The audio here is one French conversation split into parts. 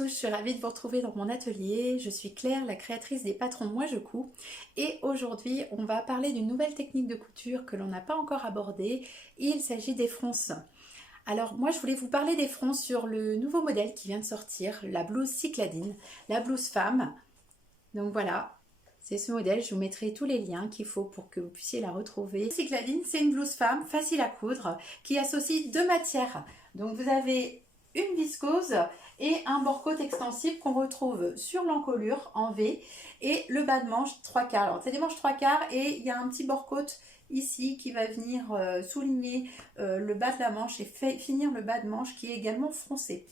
tous, je suis ravie de vous retrouver dans mon atelier. Je suis Claire, la créatrice des patrons Moi Je Couds. Et aujourd'hui, on va parler d'une nouvelle technique de couture que l'on n'a pas encore abordée. Il s'agit des fronces. Alors moi, je voulais vous parler des fronces sur le nouveau modèle qui vient de sortir, la blouse Cycladine, la blouse femme. Donc voilà, c'est ce modèle. Je vous mettrai tous les liens qu'il faut pour que vous puissiez la retrouver. Cycladine, c'est une blouse femme facile à coudre qui associe deux matières. Donc vous avez une viscose et un bord-côte extensible qu'on retrouve sur l'encolure en V et le bas de manche 3/4. Alors c'est des manches 3/4 et il y a un petit bord-côte ici qui va venir souligner le bas de la manche et finir le bas de manche qui est également froncé.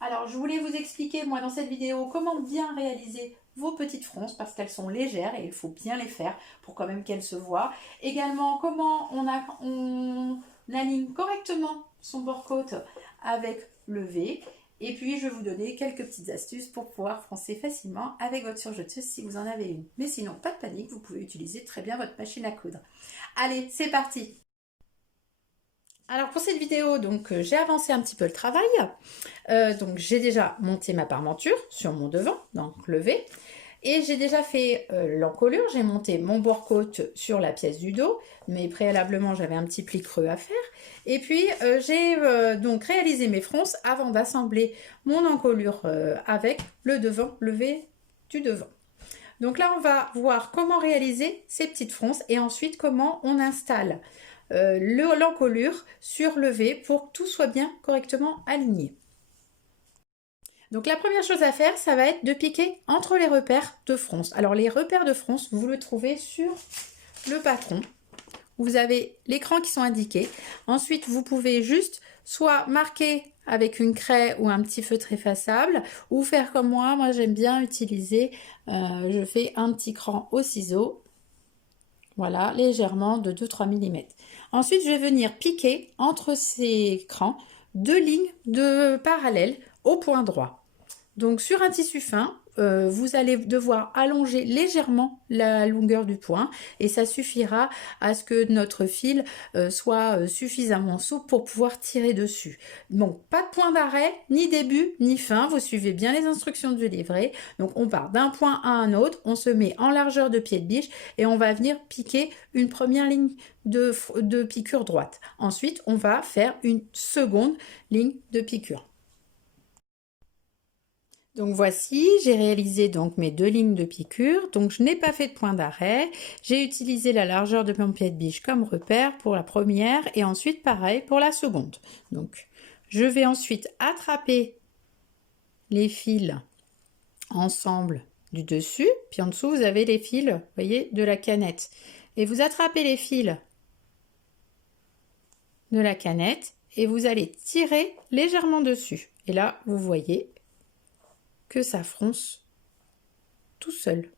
Alors je voulais vous expliquer moi dans cette vidéo comment bien réaliser vos petites fronces parce qu'elles sont légères et il faut bien les faire pour quand même qu'elles se voient. Également comment on aligne correctement son bord-côte avec le V. Et puis je vais vous donner quelques petites astuces pour pouvoir froncer facilement avec votre surjeteuse si vous en avez une. Mais sinon, pas de panique, vous pouvez utiliser très bien votre machine à coudre. Allez, c'est parti! Alors pour cette vidéo, donc j'ai avancé un petit peu le travail. Donc j'ai déjà monté ma parmenture sur mon devant, donc le V. Et j'ai déjà fait l'encolure, j'ai monté mon bord-côte sur la pièce du dos, mais préalablement j'avais un petit pli creux à faire. Et puis j'ai donc réalisé mes fronces avant d'assembler mon encolure avec le devant, le V du devant. Donc là on va voir comment réaliser ces petites fronces et ensuite comment on installe l'encolure sur le V pour que tout soit bien correctement aligné. Donc la première chose à faire, ça va être de piquer entre les repères de fronce. Alors les repères de fronce, vous le trouvez sur le patron. Vous avez l'écran qui sont indiqués. Ensuite, vous pouvez juste soit marquer avec une craie ou un petit feutre effaçable, ou faire comme moi. Moi, j'aime bien utiliser, je fais un petit cran au ciseau. Voilà, légèrement de 2-3 mm. Ensuite, je vais venir piquer entre ces crans deux lignes de parallèles au point droit. Donc sur un tissu fin, vous allez devoir allonger légèrement la longueur du point et ça suffira à ce que notre fil soit suffisamment souple pour pouvoir tirer dessus. Donc pas de point d'arrêt, ni début ni fin, vous suivez bien les instructions du livret. Donc on part d'un point à un autre, on se met en largeur de pied de biche et on va venir piquer une première ligne de piqûre droite. Ensuite on va faire une seconde ligne de piqûre. Donc voici, j'ai réalisé donc mes deux lignes de piqûre, donc je n'ai pas fait de point d'arrêt, j'ai utilisé la largeur de mon pied de biche comme repère pour la première et ensuite pareil pour la seconde. Donc je vais ensuite attraper les fils ensemble du dessus, puis en dessous vous avez les fils, vous voyez, de la canette. Et vous attrapez les fils de la canette et vous allez tirer légèrement dessus. Et là, vous voyez que ça fronce tout seul.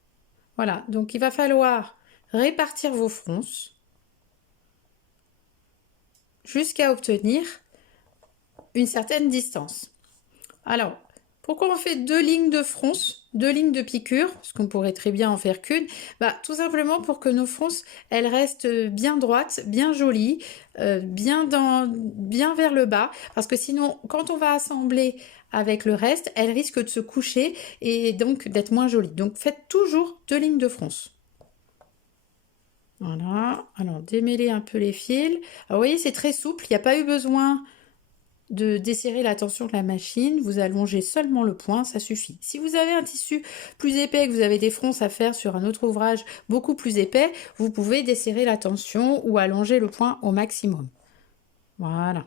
Voilà, donc il va falloir répartir vos fronces jusqu'à obtenir une certaine distance. Alors, pourquoi on fait deux lignes de fronce, deux lignes de piqûre, parce qu'on pourrait très bien en faire qu'une, tout simplement pour que nos fronces, elles restent bien droites, bien jolies, bien vers le bas, parce que sinon, quand on va assembler avec le reste, elles risquent de se coucher et donc d'être moins jolies. Donc faites toujours deux lignes de fronce. Voilà, alors démêlez un peu les fils. Alors vous voyez, c'est très souple, il n'y a pas eu besoin de desserrer la tension de la machine, vous allongez seulement le point, ça suffit. Si vous avez un tissu plus épais, que vous avez des fronces à faire sur un autre ouvrage beaucoup plus épais, vous pouvez desserrer la tension ou allonger le point au maximum. Voilà.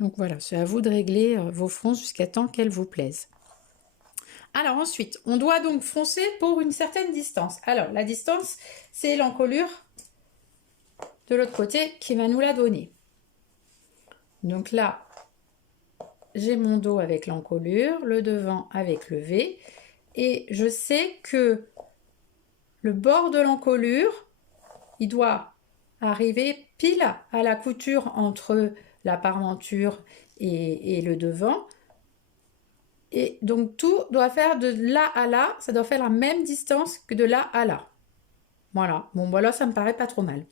Donc voilà, c'est à vous de régler vos fronces jusqu'à temps qu'elles vous plaisent. Alors ensuite, on doit donc froncer pour une certaine distance. Alors la distance, c'est l'encolure de l'autre côté qui va nous la donner. Donc là, j'ai mon dos avec l'encolure, le devant avec le V. Et je sais que le bord de l'encolure, il doit arriver pile à la couture entre la parmenture et le devant. Et donc tout doit faire de là à là, ça doit faire la même distance que de là à là. Voilà, bon voilà, ça me paraît pas trop mal.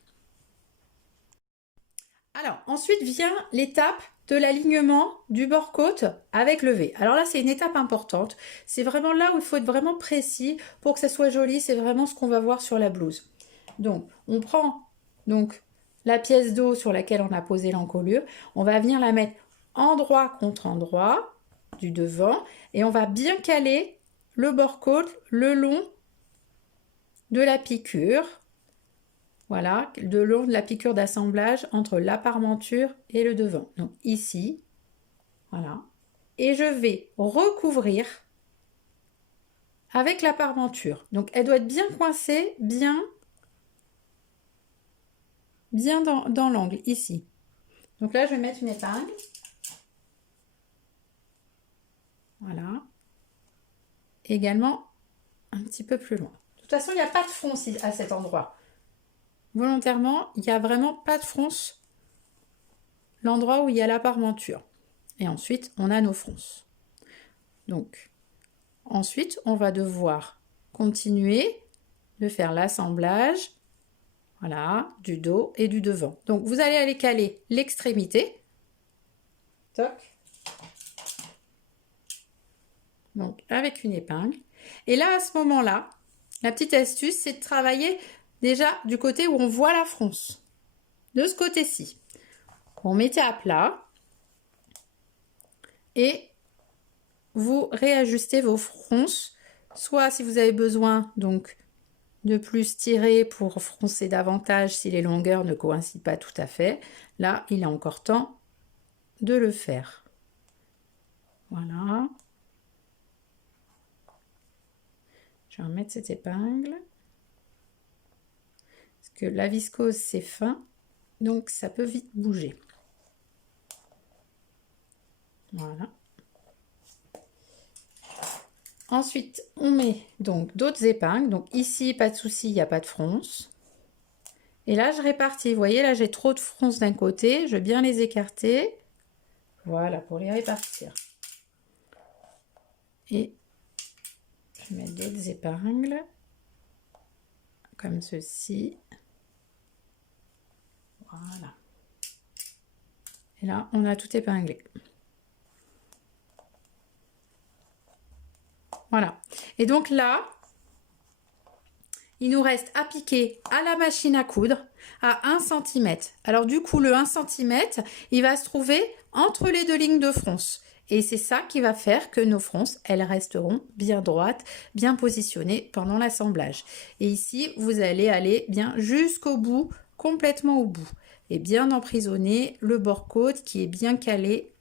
Alors, ensuite vient l'étape de l'alignement du bord-côte avec le V. Alors là, c'est une étape importante. C'est vraiment là où il faut être vraiment précis pour que ça soit joli. C'est vraiment ce qu'on va voir sur la blouse. Donc, on prend donc la pièce d'eau sur laquelle on a posé l'encolure. On va venir la mettre endroit contre endroit du devant et on va bien caler le bord-côte le long de la piqûre. Voilà, le long de la piqûre d'assemblage entre la parmenture et le devant. Donc ici, voilà. Et je vais recouvrir avec la parmenture. Donc elle doit être bien coincée, bien dans l'angle, ici. Donc là, je vais mettre une épingle. Voilà. Également, un petit peu plus loin. De toute façon, il n'y a pas de fronce à cet endroit. Volontairement, il n'y a vraiment pas de fronce l'endroit où il y a la parmenture. Et ensuite, on a nos fronces. Donc, ensuite, on va devoir continuer de faire l'assemblage, voilà, du dos et du devant. Donc, vous allez aller caler l'extrémité. Toc. Donc, avec une épingle. Et là, à ce moment-là, la petite astuce, c'est de travailler déjà du côté où on voit la fronce. De ce côté-ci. Vous mettez à plat et vous réajustez vos fronces. Soit si vous avez besoin donc de plus tirer pour froncer davantage si les longueurs ne coïncident pas tout à fait. Là, il est encore temps de le faire. Voilà. Je vais remettre cette épingle. Parce que la viscose, c'est fin. Donc, ça peut vite bouger. Voilà. Ensuite, on met donc d'autres épingles. Donc ici, pas de souci, il n'y a pas de fronce. Et là, je répartis. Vous voyez, là, j'ai trop de fronces d'un côté. Je vais bien les écarter. Voilà, pour les répartir. Et je vais mettre d'autres épingles. Comme ceci. Voilà. Et là, on a tout épinglé. Voilà. Et donc là, il nous reste à piquer à la machine à coudre à 1 cm. Alors du coup, le 1 cm, il va se trouver entre les deux lignes de fronce. Et c'est ça qui va faire que nos fronces, elles resteront bien droites, bien positionnées pendant l'assemblage. Et ici, vous allez aller bien jusqu'au bout, complètement au bout. Et bien emprisonner le bord-côte qui est bien calé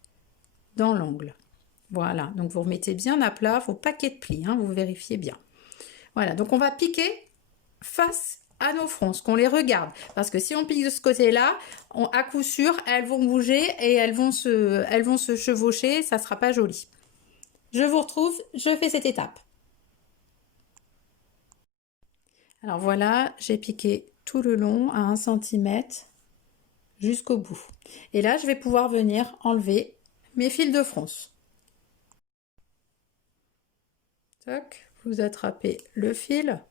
dans l'angle. Voilà, donc vous remettez bien à plat, vos paquets de plis, hein, vous vérifiez bien. Voilà, donc on va piquer face à nos fronces, qu'on les regarde. Parce que si on pique de ce côté-là, à coup sûr, elles vont bouger et elles vont se chevaucher, ça ne sera pas joli. Je vous retrouve, je fais cette étape. Alors voilà, j'ai piqué tout le long à 1 cm jusqu'au bout. Et là, je vais pouvoir venir enlever mes fils de fronce. Toc, vous attrapez le fil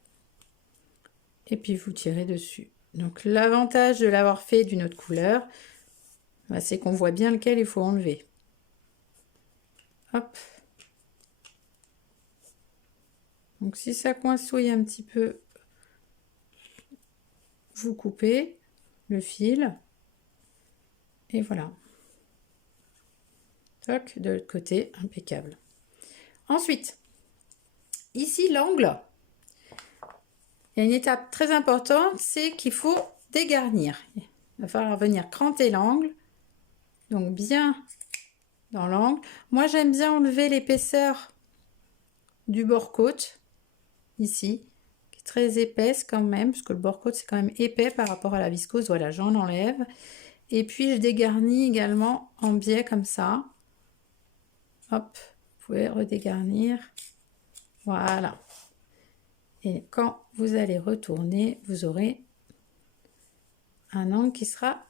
et puis vous tirez dessus. Donc l'avantage de l'avoir fait d'une autre couleur, bah, c'est qu'on voit bien lequel il faut enlever. Hop. Donc si ça coincouille un petit peu, vous coupez le fil et voilà. Toc, de l'autre côté, impeccable. Ensuite, ici l'angle, il y a une étape très importante, c'est qu'il faut dégarnir. Il va falloir venir cranter l'angle, donc bien dans l'angle. Moi j'aime bien enlever l'épaisseur du bord-côte, ici, qui est très épaisse quand même, parce que le bord-côte c'est quand même épais par rapport à la viscose. Voilà, j'en enlève. Et puis je dégarnis également en biais comme ça. Hop, vous pouvez redégarnir. Voilà. Et quand vous allez retourner, vous aurez un angle qui sera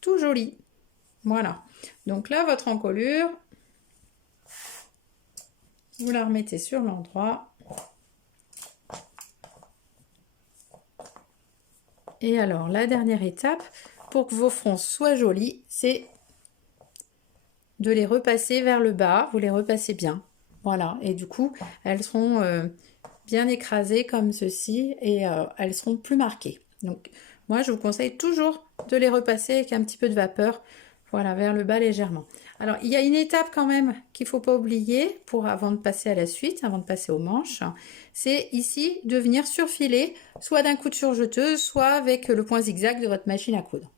tout joli. Voilà. Donc là, votre encolure, vous la remettez sur l'endroit. Et alors, la dernière étape, pour que vos fronces soient jolies, c'est de les repasser vers le bas. Vous les repassez bien. Voilà. Et du coup, elles seront bien écrasées comme ceci et elles seront plus marquées. Donc, moi, je vous conseille toujours de les repasser avec un petit peu de vapeur. Voilà, vers le bas légèrement. Alors, il y a une étape quand même qu'il ne faut pas oublier avant de passer à la suite, avant de passer aux manches. C'est ici de venir surfiler, soit d'un coup de surjeteuse, soit avec le point zigzag de votre machine à coudre.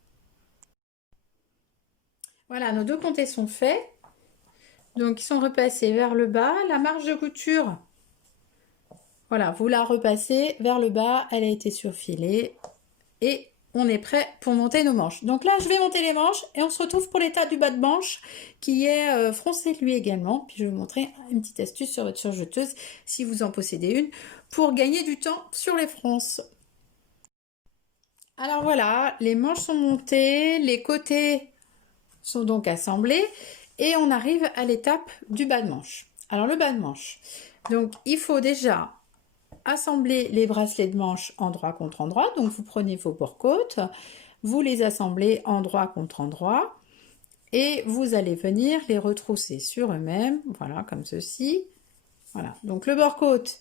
Voilà, nos 2 comtés sont faits. Donc, ils sont repassés vers le bas. La marge de couture, voilà, vous la repassez vers le bas. Elle a été surfilée. Et on est prêt pour monter nos manches. Donc là, je vais monter les manches et on se retrouve pour l'état du bas de manche qui est froncé lui également. Puis je vais vous montrer une petite astuce sur votre surjeteuse si vous en possédez une pour gagner du temps sur les fronces. Alors voilà, les manches sont montées, les côtés sont donc assemblés et on arrive à l'étape du bas de manche. Alors le bas de manche, donc il faut déjà assembler les bracelets de manche endroit contre endroit. Donc vous prenez vos bords-côtes, vous les assemblez endroit contre endroit et vous allez venir les retrousser sur eux-mêmes, voilà, comme ceci. Voilà, donc le bord-côte,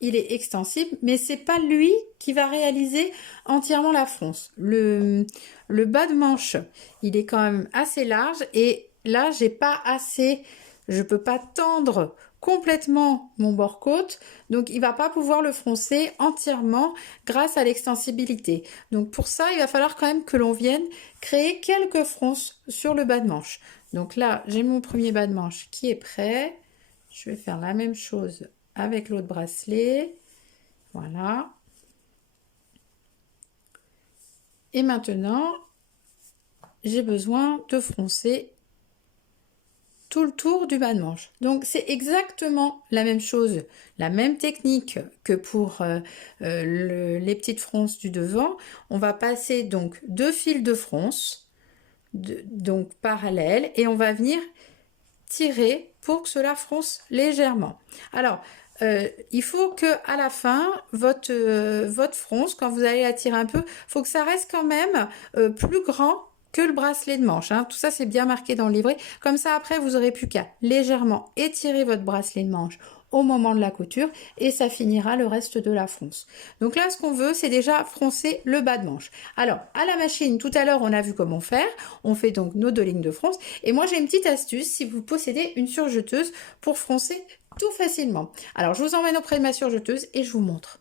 il est extensible, mais c'est pas lui qui va réaliser entièrement la fronce. Le bas de manche, il est quand même assez large et là, j'ai pas assez, je peux pas tendre complètement mon bord-côte, donc il va pas pouvoir le froncer entièrement grâce à l'extensibilité. Donc pour ça, il va falloir quand même que l'on vienne créer quelques fronces sur le bas de manche. Donc là, j'ai mon premier bas de manche qui est prêt. Je vais faire la même chose avec l'autre bracelet. Voilà. Et maintenant, j'ai besoin de froncer tout le tour du bas de manche. Donc c'est exactement la même chose, la même technique que pour les petites fronces du devant. On va passer donc 2 fils de fronce, donc parallèles, et on va venir tirer pour que cela fronce légèrement. Alors, il faut que à la fin, votre fronce, quand vous allez la tirer un peu, il faut que ça reste quand même plus grand que le bracelet de manche. Hein. Tout ça, c'est bien marqué dans le livret. Comme ça, après, vous n'aurez plus qu'à légèrement étirer votre bracelet de manche au moment de la couture et ça finira le reste de la fronce. Donc là, ce qu'on veut, c'est déjà froncer le bas de manche. Alors, à la machine, tout à l'heure, on a vu comment faire. On fait donc nos 2 lignes de fronce. Et moi, j'ai une petite astuce si vous possédez une surjeteuse pour froncer tout facilement. Alors, je vous emmène auprès de ma surjeteuse et je vous montre.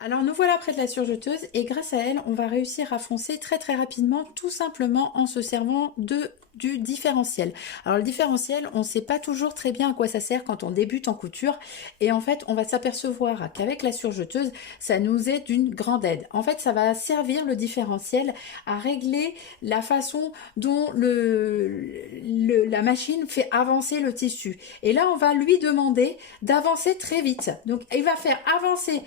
Alors nous voilà près de la surjeteuse et grâce à elle, on va réussir à foncer très rapidement, tout simplement en se servant du différentiel. Alors le différentiel, on ne sait pas toujours très bien à quoi ça sert quand on débute en couture et en fait, on va s'apercevoir qu'avec la surjeteuse, ça nous est d'une grande aide. En fait, ça va servir le différentiel à régler la façon dont la machine fait avancer le tissu. Et là, on va lui demander d'avancer très vite. Donc, il va faire avancer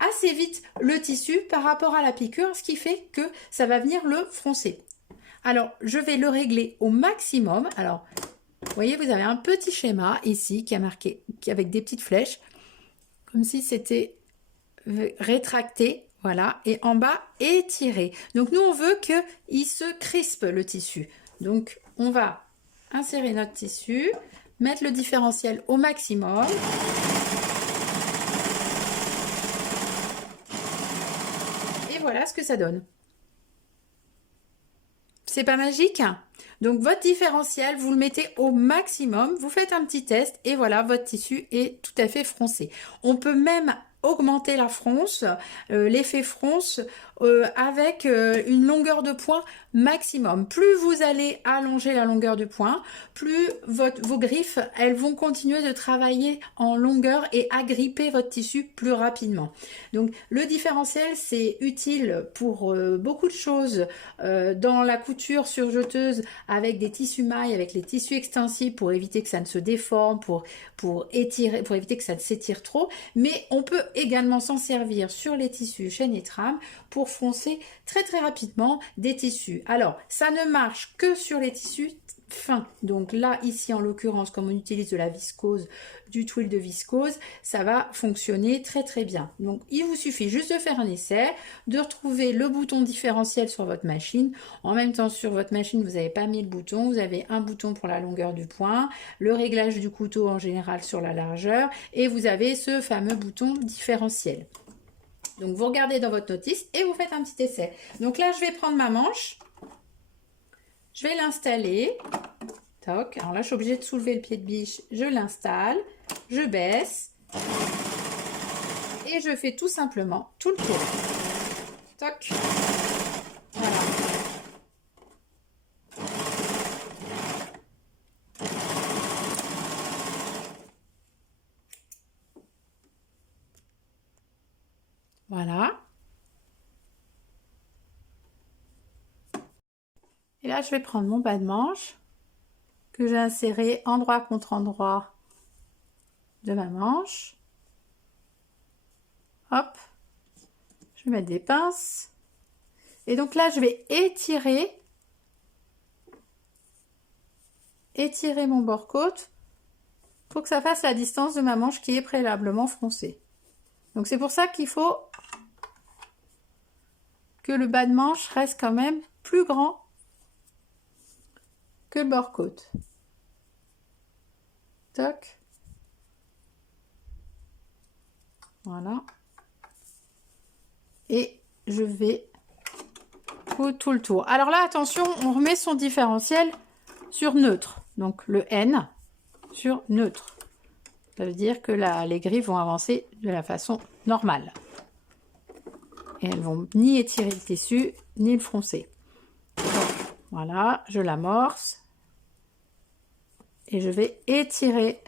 assez vite le tissu par rapport à la piqûre, ce qui fait que ça va venir le froncer. Alors, je vais le régler au maximum. Alors, vous voyez, vous avez un petit schéma ici qui a marqué avec des petites flèches, comme si c'était rétracté, voilà, et en bas étiré. Donc, nous, on veut qu'il se crispe le tissu. Donc, on va insérer notre tissu, mettre le différentiel au maximum. Voilà ce que ça donne. C'est pas magique? Donc votre différentiel, vous le mettez au maximum, vous faites un petit test et voilà, votre tissu est tout à fait froncé. On peut même augmenter la fronce, l'effet fronce avec une longueur de point maximum. Plus vous allez allonger la longueur du point, plus vos griffes, elles vont continuer de travailler en longueur et agripper votre tissu plus rapidement. Donc le différentiel, c'est utile pour beaucoup de choses dans la couture surjeteuse avec des tissus mailles, avec les tissus extensibles pour éviter que ça ne se déforme, pour éviter que ça ne s'étire trop, mais on peut également s'en servir sur les tissus chaîne et trame pour froncer très rapidement des tissus. Alors, ça ne marche que sur les tissus fin. Donc là, ici, en l'occurrence, comme on utilise de la viscose, du tuile de viscose, ça va fonctionner très très bien. Donc il vous suffit juste de faire un essai, de retrouver le bouton différentiel sur votre machine. En même temps, sur votre machine, vous n'avez pas mis le bouton. Vous avez un bouton pour la longueur du point, le réglage du couteau en général sur la largeur, et vous avez ce fameux bouton différentiel. Donc vous regardez dans votre notice et vous faites un petit essai. Donc là, je vais prendre ma manche. Je vais l'installer. Toc. Alors là, je suis obligée de soulever le pied de biche. Je l'installe. Je baisse. Et je fais tout simplement tout le tour. Toc. Voilà. Voilà. Et là, je vais prendre mon bas de manche que j'ai inséré endroit contre endroit de ma manche. Hop. Je vais mettre des pinces. Et donc là, je vais étirer mon bord-côte pour que ça fasse la distance de ma manche qui est préalablement froncée. Donc c'est pour ça qu'il faut que le bas de manche reste quand même plus grand que le bord-côte. Toc. Voilà. Et je vais tout le tour. Alors là, attention, on remet son différentiel sur neutre. Donc le N sur neutre. Ça veut dire que les griffes vont avancer de la façon normale. Et elles vont ni étirer le tissu, ni le froncer. Donc, voilà, je l'amorce. Et je vais étirer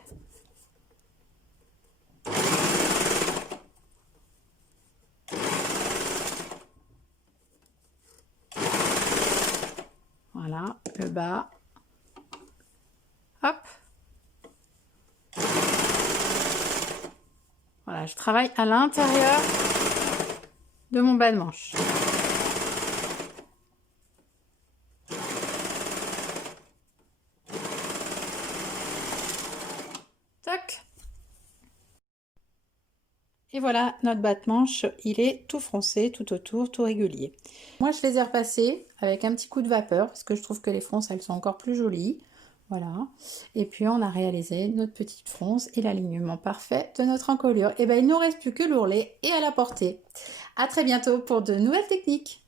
voilà, le bas. Hop. Voilà, je travaille à l'intérieur de mon bas de manche. Tac. Et voilà, notre bas de manche, il est tout froncé, tout autour, tout régulier. Moi, je les ai repassés avec un petit coup de vapeur parce que je trouve que les fronces, elles sont encore plus jolies. Voilà. Et puis, on a réalisé notre petite fronce et l'alignement parfait de notre encolure. Et bien, il ne nous reste plus que l'ourlet et à la porter. À très bientôt pour de nouvelles techniques.